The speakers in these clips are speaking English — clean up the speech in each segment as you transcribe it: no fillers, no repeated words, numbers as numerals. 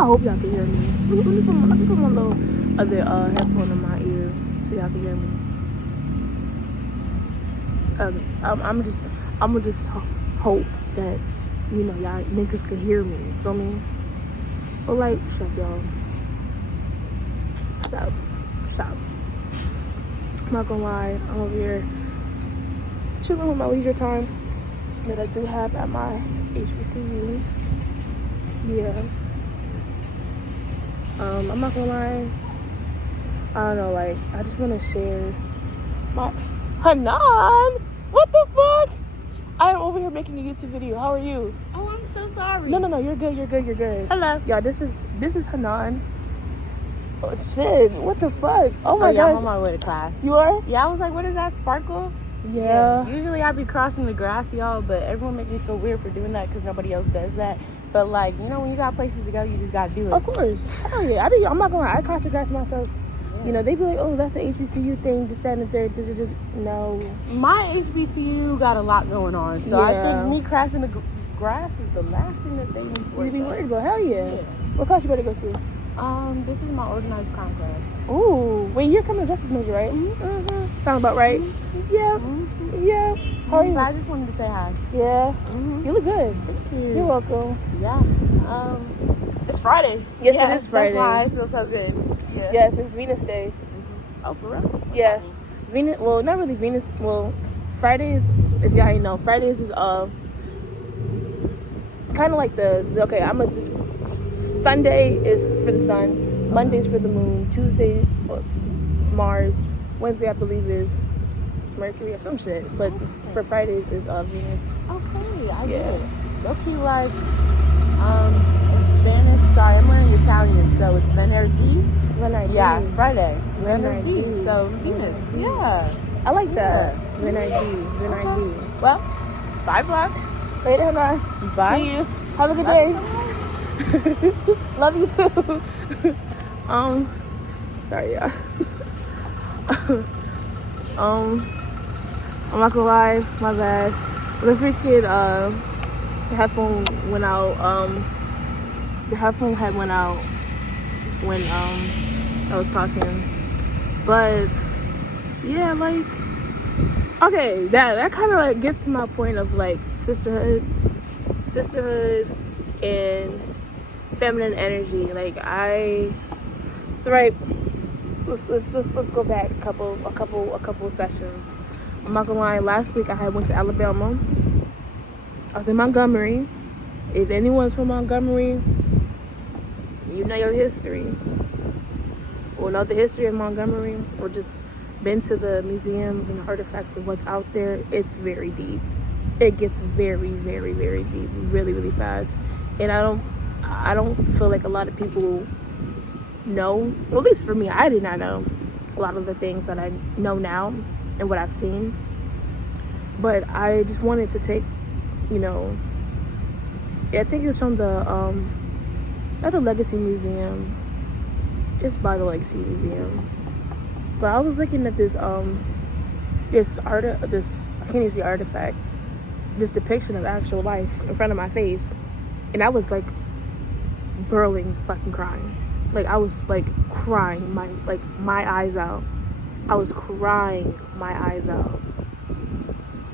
I hope y'all can hear me. Let me put my little other headphone in my ear so y'all can hear me. I'm just hope that, you know, y'all niggas can hear me. Feel me? But like, shut up, y'all. Stop. I'm not gonna lie. I'm over here chilling with my leisure time that I do have at my HBCU. Yeah. I'm not gonna lie. I don't know, like, I just want to share my... Hanan! What the fuck? I am over here making a YouTube video. How are you? Oh, I'm so sorry. No, you're good. Hello. Yeah, this is Hanan. Oh, shit. What the fuck? Oh, my God. God. I'm on my way to class. You are? Yeah, I was like, what is that, sparkle? Yeah. Usually I be crossing the grass, y'all, but everyone make me feel weird for doing that because nobody else does that. But, like, you know, when you got places to go, you just got to do it. Of course. Hell yeah. I'm not going to lie. I cross the grass myself. Yeah. You know, they be like, oh, that's the HBCU thing, just standing there. No. My HBCU got a lot going on, so I think me crossing the grass is the last thing that they need to be worried about. Hell yeah. What class you better go to? This is my organized crime class. Ooh, wait, you're criminal justice major, right? Mm-hmm. Sound about right? Mm-hmm. Yeah. Mm-hmm. Yeah. How are you? I just wanted to say hi. Yeah. Mm-hmm. You look good. Thank you. You're welcome. Yeah. It's Friday. Yes, it is Friday. That's why I feel so good. Yeah. Yes, it's Venus Day. Mm-hmm. Oh, for real? What's yeah. Venus. Well, not really Venus. Well, Fridays. If y'all ain't know, Fridays is kind of like okay. Just. Sunday is for the sun. Monday's for the moon. Tuesday, it's Mars. Wednesday, I believe, is Mercury or some shit. But for Fridays is Venus. Okay, I get it. Low-key, like, in Spanish, sorry, I'm learning Italian, so it's Venerdì. Yeah, Friday. Venerdì. So, Venus. Yeah. I like that. Venerdì. Okay. Well, bye, blocks. Later, Hannah. Bye. See you. Have a good day. Love you too. Sorry, y'all. I'm not gonna lie, my bad. The freaking the headphone went out. The headphone had went out when I was talking. But yeah, like, okay, that kind of like gets to my point of like sisterhood and feminine energy. Like so right, let's go back a couple sessions. I'm not gonna lie, last week I went to Alabama. I was in Montgomery. If anyone's from Montgomery, you know your history, or know the history of Montgomery, or just been to the museums and the artifacts of what's out there. It's very deep. It gets very, very, very deep, really, really fast. And I don't feel like a lot of people know, well, at least for me, I did not know a lot of the things that I know now and what I've seen. But I just wanted to take, you know, I think it's from at the Legacy Museum. It's by the Legacy Museum. But I was looking at this I can't even see artifact, this depiction of actual life in front of my face, and I was like burling fucking crying. Like I was like crying my eyes out. I was crying my eyes out.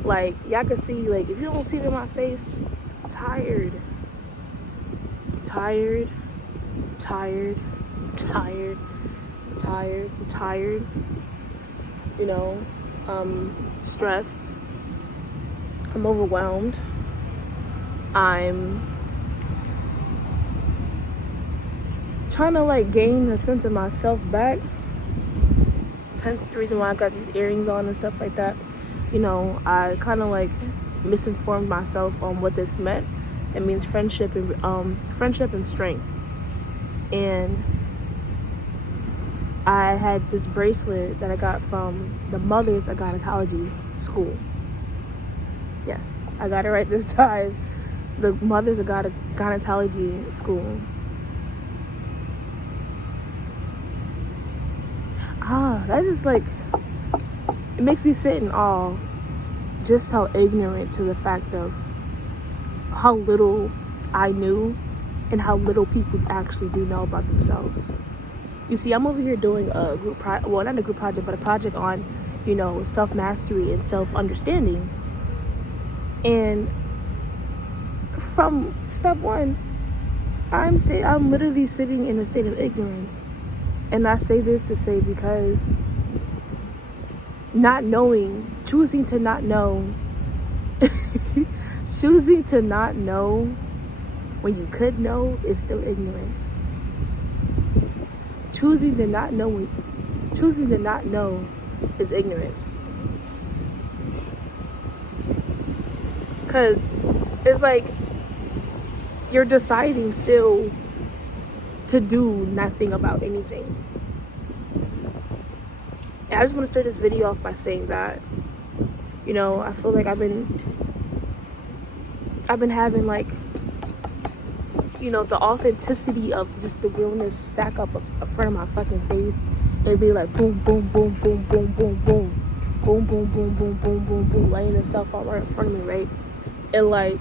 Like y'all can see, like if you don't see it in my face, I'm tired. You know, stressed. I'm overwhelmed. I'm trying to like gain a sense of myself back. Hence the reason why I got these earrings on and stuff like that. You know, I kind of like misinformed myself on what this meant. It means friendship and strength. And I had this bracelet that I got from the Mothers of Gynecology School. Yes, I got it right this time. The Mothers of Gynecology School. That just like, it makes me sit in awe just how ignorant to the fact of how little I knew and how little people actually do know about themselves. You see, I'm over here doing a group project, well, not a group project, but a project on, self-mastery and self-understanding. And from step one, I'm literally sitting in a state of ignorance. And I say this to say because not knowing, choosing to not know, choosing to not know when you could know is still ignorance. Choosing to not know is ignorance. Because it's like you're deciding still to do nothing about anything. And I just want to start this video off by saying that, I feel like I've been having like, the authenticity of just the realness stack up in front of my fucking face. It'd be like boom, boom, boom, boom, boom, boom, boom, boom, boom, boom, boom, boom, boom, boom, laying itself out right in front of me, right? And like,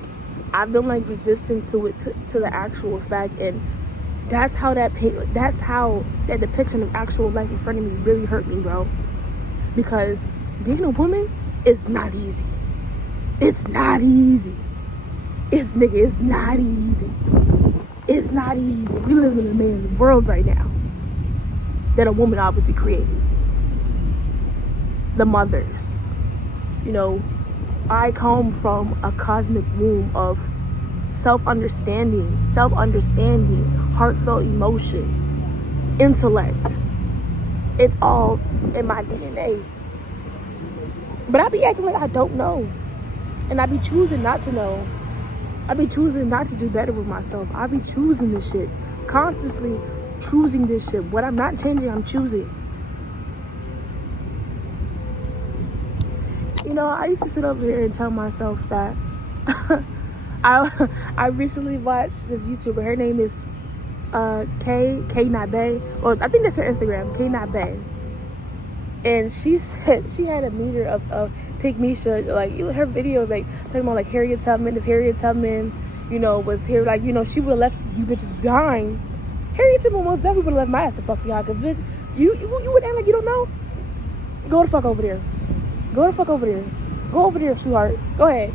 I've been like resistant to it, to the actual fact, and that's how that depiction of actual life in front of me really hurt me, bro. Because being a woman is not easy. It's not easy. It's not easy. It's not easy. We live in a man's world right now that a woman obviously created. The mothers. I come from a cosmic womb of self-understanding, heartfelt emotion, intellect. It's all in my DNA. But I be acting like I don't know. And I be choosing not to know. I be choosing not to do better with myself. I be choosing this shit. Consciously choosing this shit. What I'm not changing, I'm choosing. I used to sit over here and tell myself that I recently watched this YouTuber. Her name is K Not Bay. Well, I think that's her Instagram, K Not Bay. And she said she had a meter of Pig Misha, like her videos, like talking about like Harriet Tubman. If Harriet Tubman, was here, like she would have left you bitches behind. Harriet Tubman most definitely would have left my ass the fuck behind. Cause bitch, you would act like you don't know. Go the fuck over there. Go the fuck over there. Go over there, sweetheart. Go ahead.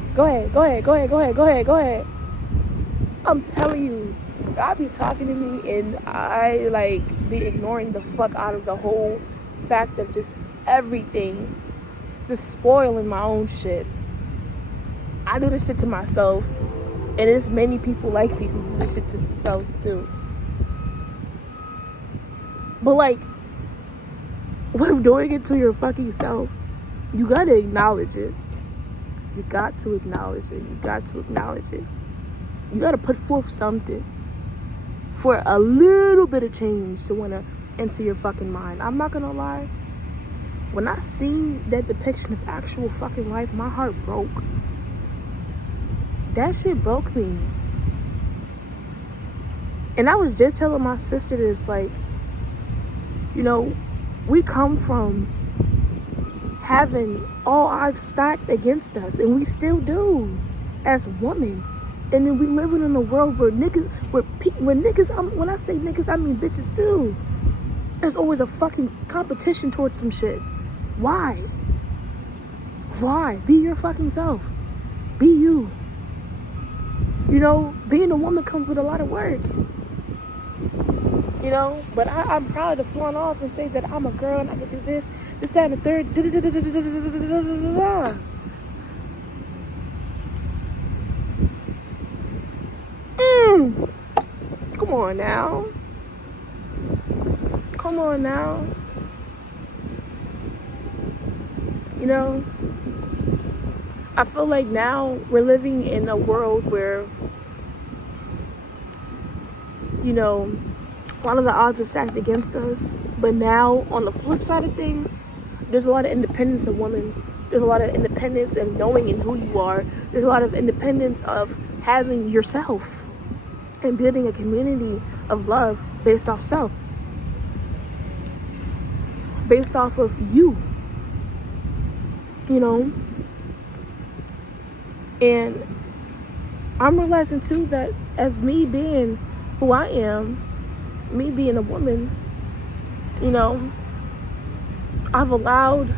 I'm telling you, God be talking to me, and I like be ignoring the fuck out of the whole fact of just everything, just spoiling my own shit. I do this shit to myself, and there's many people like me who do this shit to themselves too. But like, when doing it to your fucking self, you gotta acknowledge it. You got to acknowledge it. You gotta put forth something for a little bit of change to wanna enter your fucking mind. I'm not gonna lie. When I seen that depiction of actual fucking life, my heart broke. That shit broke me. And I was just telling my sister this, like, we come from having all odds stacked against us, and we still do as women. And then we living in a world where niggas, when I say niggas, I mean bitches too. There's always a fucking competition towards some shit. Why? Be your fucking self. Be you. Being a woman comes with a lot of work. But I'm proud to flaunt off and say that I'm a girl and I can do this, that, and the third. Come on now. I feel like now we're living in a world where, a lot of the odds are stacked against us. But now, on the flip side of things, there's a lot of independence of women. There's a lot of independence of knowing and who you are. There's a lot of independence of having yourself and building a community of love based off self. Based off of you. And I'm realizing too that as me being who I am, me being a woman, you know, I've allowed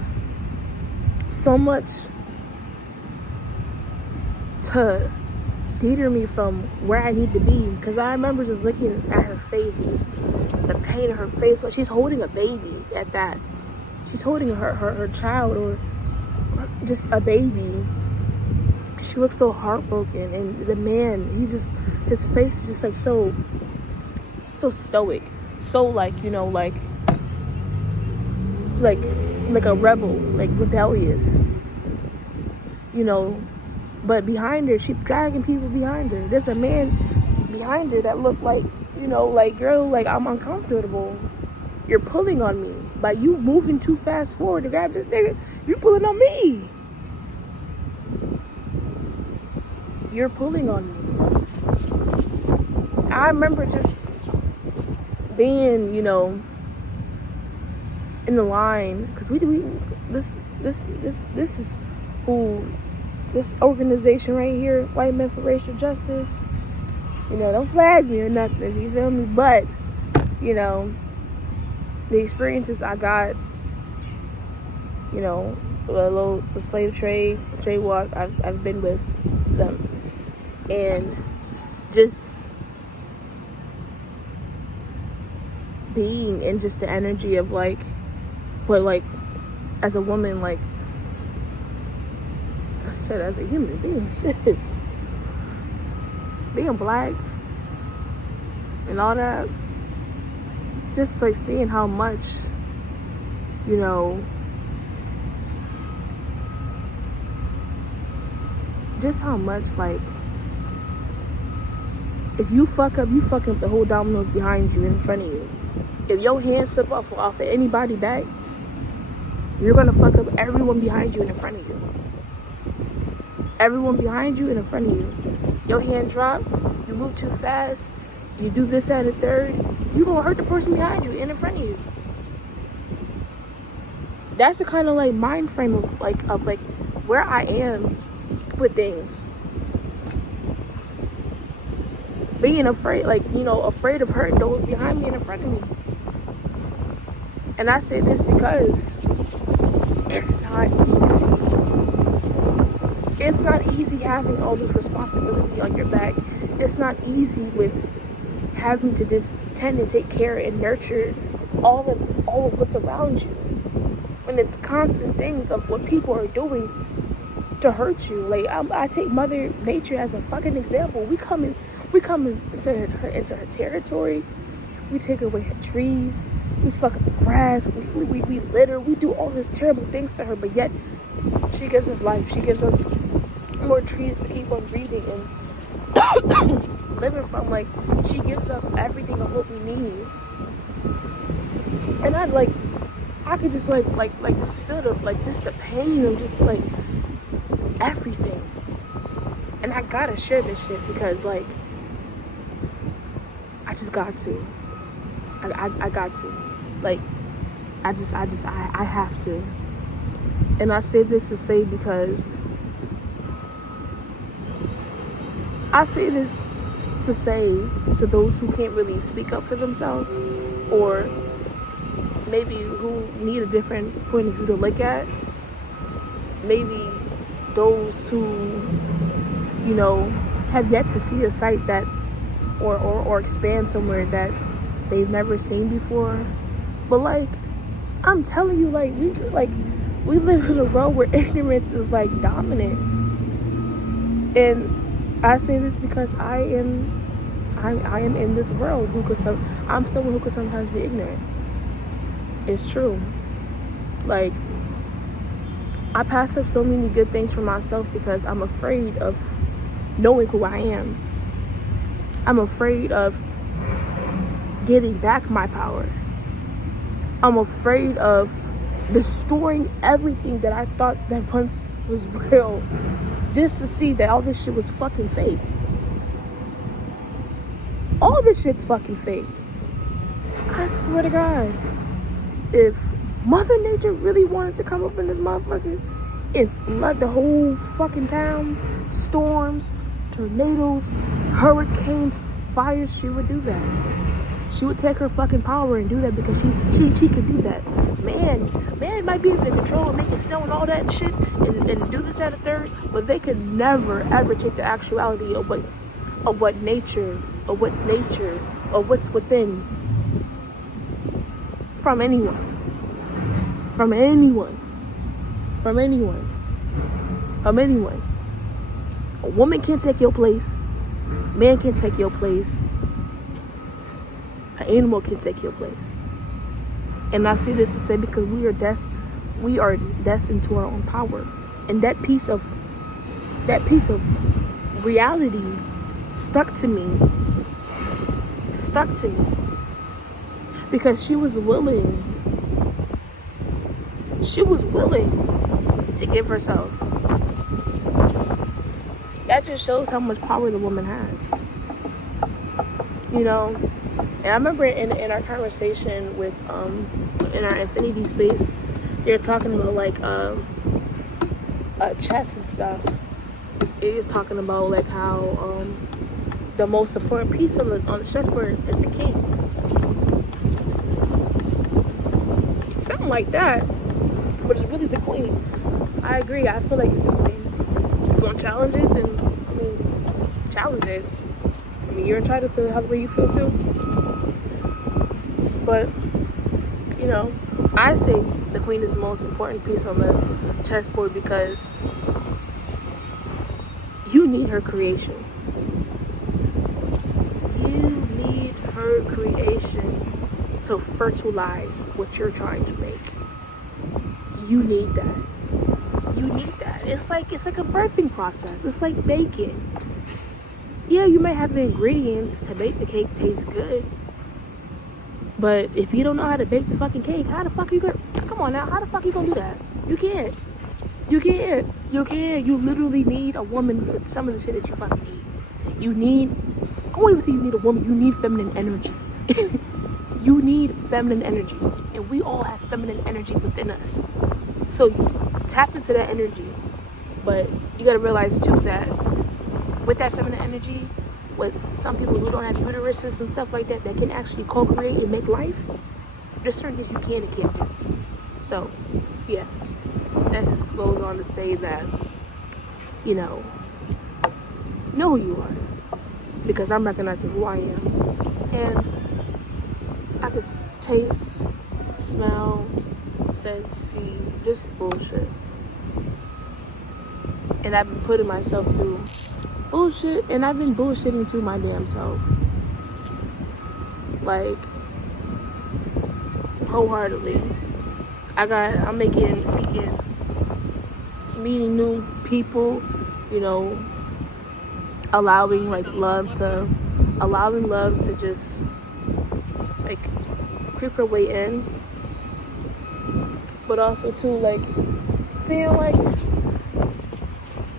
so much to deter me from where I need to be. Because I remember just looking at her face, just the pain in her face. Like, she's holding a baby at that. She's holding her child, or just a baby. She looks so heartbroken, and the man, his face is just like so stoic, so like, you know, like a rebel, like rebellious, you know. But behind her, she's dragging people behind her. There's a man behind her that looked like, you know, like, girl, like, I'm uncomfortable. You're pulling on me. By you moving too fast forward to grab this nigga, you pulling on me. You're pulling on me. I remember just being, you know, in the line, because this is who, this organization right here, White Men for Racial Justice, you know, don't flag me or nothing, you feel me? But, you know, the experiences I got, you know, the slave trade, trade walk, I've been with them. And just being in just the energy of like, what, like, as a woman, like, shit, as a human being, shit, being black and all that, just like seeing how much, you know, just how much, like, if you fuck up the whole dominoes behind you, in front of you. If your hand slip off of anybody back, you're gonna fuck up everyone behind you and in front of you. Everyone behind you and in front of you. Your hand drop, you move too fast, you do this, that, and the third, you're gonna hurt the person behind you and in front of you. That's the kind of like mind frame of like where I am with things. Being afraid, like, you know, afraid of hurting those behind me and in front of me. And I say this because it's not easy. It's not easy having all this responsibility on your back. It's not easy with having to just tend and take care and nurture all of what's around you. When it's constant things of what people are doing to hurt you. Like, I take Mother Nature as a fucking example. We come into her territory. We take away her trees. We fuck up the grass. We litter. We do all these terrible things to her, but yet she gives us life. She gives us more trees to keep on breathing and living from. Like, she gives us everything of what we need. And I could just like just feel the, like, just the pain of just like everything. And I gotta share this shit because, like, I just got to. I got to. Like, I have to. And I say this to say because I say this to say to those who can't really speak up for themselves, or maybe who need a different point of view to look at. Maybe those who, you know, have yet to see a site that or expand somewhere that they've never seen before. But, like, I'm telling you, we live in a world where ignorance is like dominant. And I say this because I am in this world I'm someone who could sometimes be ignorant. It's true. Like, I pass up so many good things for myself because I'm afraid of knowing who I am. I'm afraid of getting back my power. I'm afraid of destroying everything that I thought that once was real, just to see that all this shit was fucking fake. All this shit's fucking fake. I swear to God. If Mother Nature really wanted to come up in this motherfucker and flood the whole fucking towns, storms, tornadoes, hurricanes, fire, she would do that. She would take her fucking power and do that because she could do that. Man might be able to control and make it snow and all that shit and do this and the third, but they could never ever take the actuality of what's within from anyone. A woman can't take your place. Man can't take your place. An animal can take your place. And I see this to say because we are destined to our own power. And that piece of reality stuck to me. Because she was willing to give herself. That just shows how much power the woman has. You know? And I remember in our conversation with in our infinity space, they were talking about like chess and stuff. It is talking about like how the most important piece on the chessboard is the king. Something like that. But it's really the queen. I agree. I feel like it's the queen. If you want to challenge it, then challenge it. I mean, you're entitled to how the way you feel too. But, you know, I say the queen is the most important piece on the chessboard because you need her creation. You need her creation to fertilize what you're trying to make. You need that. It's like a birthing process. It's like baking. Yeah, you might have the ingredients to make the cake taste good. But if you don't know how to bake the fucking cake, how the fuck are you gonna... Come on now, how the fuck are you gonna do that? You can't. You literally need a woman for some of the shit that you fucking need. I won't even say you need a woman. You need feminine energy. You need feminine energy. And we all have feminine energy within us. So tap into that energy. But you gotta realize too that with that feminine energy, with some people who don't have uteruses and stuff like that can actually co-create and make life, there's certain things you can and can't do. So, yeah. That just goes on to say that, you know who you are. Because I'm recognizing who I am. And I could taste, smell, sense, see, just bullshit. And I've been putting myself through bullshit, and I've been bullshitting to my damn self. Like, wholeheartedly. I'm making freaking meeting new people, you know, allowing love to just like creep her way in, but also too like seeing like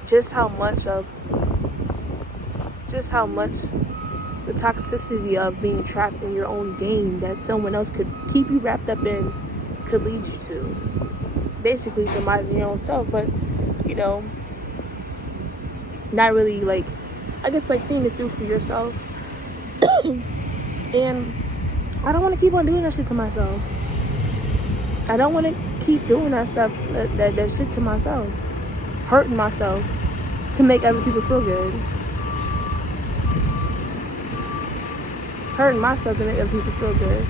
just how much the toxicity of being trapped in your own game that someone else could keep you wrapped up in could lead you to. Basically demising your own self, but you know, not really like, I guess like seeing it through for yourself. And I don't want to keep on doing that shit to myself. I don't want to keep doing that stuff, that shit to myself, hurting myself to make other people feel good. Hurting myself to make other people feel good.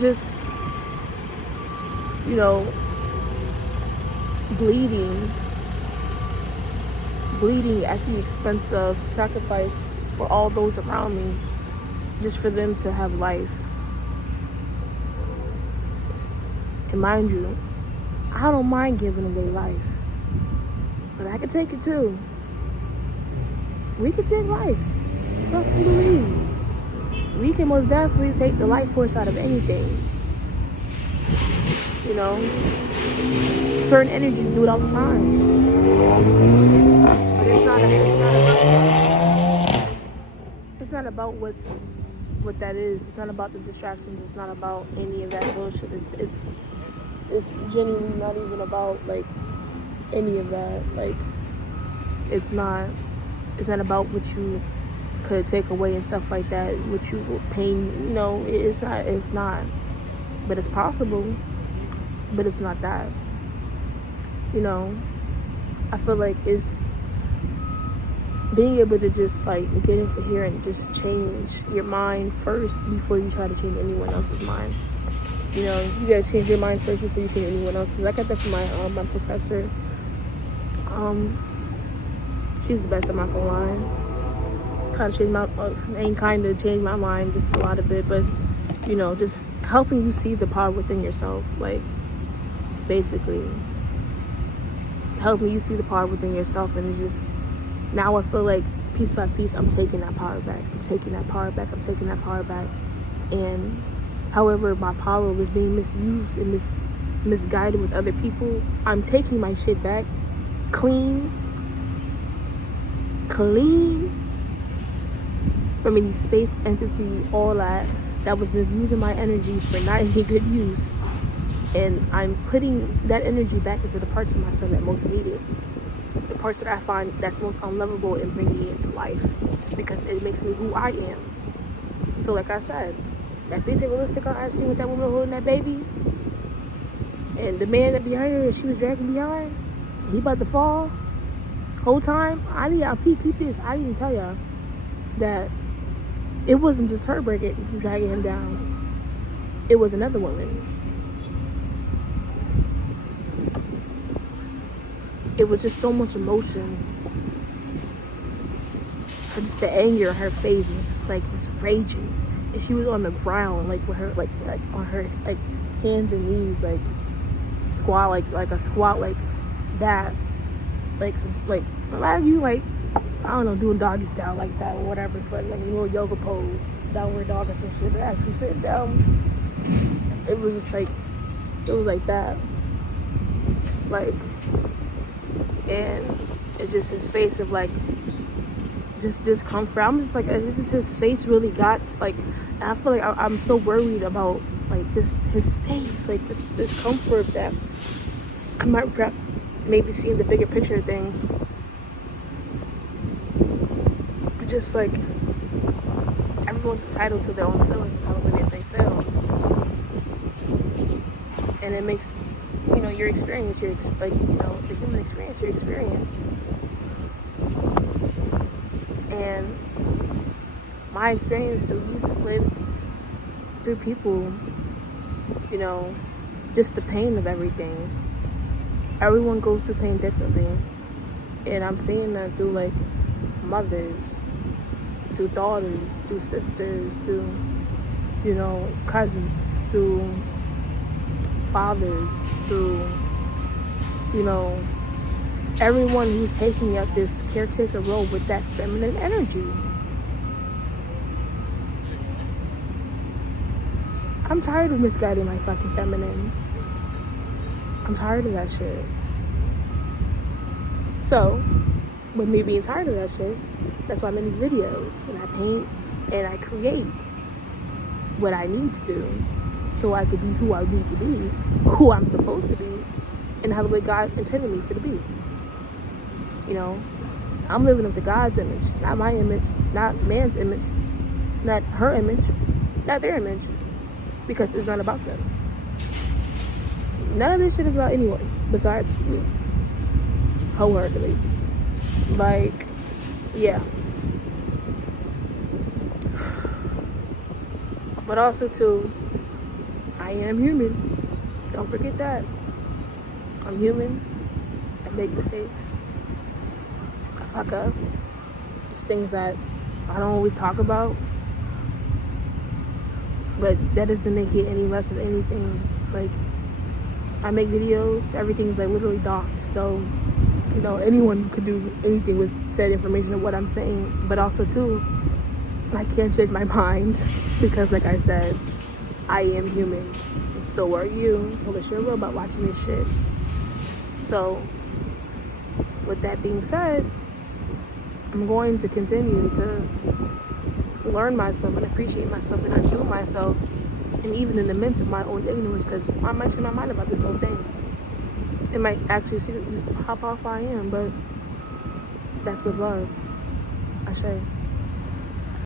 Just, you know, bleeding at the expense of sacrifice for all those around me, just for them to have life. And mind you, I don't mind giving away life, but I could take it too. We could take life. Trust and believe. We can most definitely take the life force out of anything. You know, certain energies do it all the time. But it's not about what that is. It's not about the distractions. It's not about any of that bullshit. It's genuinely not even about like any of that. Like, it's not about what you could take away and stuff like that, which you will pain, you know, it's not, but it's possible, but it's not that, you know. I feel like it's being able to just like get into here and just change your mind first before you try to change anyone else's mind. You know, you gotta change your mind first before you change anyone else's. I got that from my professor. She's the best, I'm not gonna lie. Kind of change my mind just a lot of bit, but you know, just helping you see the power within yourself, like basically helping you see the power within yourself. And it's just, now I feel like piece by piece I'm taking that power back. And however my power was being misused and misguided with other people, I'm taking my shit back clean from any space, entity, all that was misusing my energy for not any good use. And I'm putting that energy back into the parts of myself that most need it. The parts that I find that's most unlovable, and bringing it into life, because it makes me who I am. So like I said, that piece of realistic I seen with that woman holding that baby, and the man that behind her she was dragging behind, he about to fall. Whole time, I'll peep this. I didn't even tell y'all that it wasn't just her dragging him down. It was another woman. It was just so much emotion. Just the anger on her face was just like this raging, and she was on the ground, like with her like on her like hands and knees, like squat, like a squat like that, like you like, I don't know, doing doggy style like that or whatever, but like a little yoga pose, downward dog or some shit, but actually sitting down. It was just like, it was like that, like. And it's just his face of like just discomfort. I'm just like, this is his face really got like, and I feel like I'm so worried about like his face, like this discomfort that I might maybe see the bigger picture of things. But just like, everyone's entitled to their own feelings, however they feel, and it makes, you know, your experience, like, you know, the human experience, your experience. And my experience, at least lived through people, you know, just the pain of everything. Everyone goes through pain differently. And I'm seeing that through like mothers, through daughters, through sisters, through, you know, cousins, through fathers, through, you know, everyone who's taking up this caretaker role with that feminine energy. I'm tired of misguiding my fucking feminine. I'm tired of that shit. So, with me being tired of that shit, that's why I'm in these videos, and I paint and I create what I need to do, so I could be who I need to be, who I'm supposed to be, and how the way God intended me for to be. You know, I'm living up to God's image, not my image, not man's image, not her image, not their image, because it's not about them. None of this shit is about anyone besides me, wholeheartedly. Like, yeah. But also too, I am human. Don't forget that. I'm human. I make mistakes. I fuck up. There's things that I don't always talk about. But that doesn't make it any less of anything. Like, I make videos, everything's like literally docked. So, you know, anyone could do anything with said information of what I'm saying. But also too, I can't change my mind because, like I said, I am human. So are you. Well, it's your will about watching this shit. So, with that being said, I'm going to continue to learn myself and appreciate myself and undo myself, and even in the midst of my own ignorance, because I might change my mind about this whole thing. It might actually see just how powerful I am, but that's with love, I say.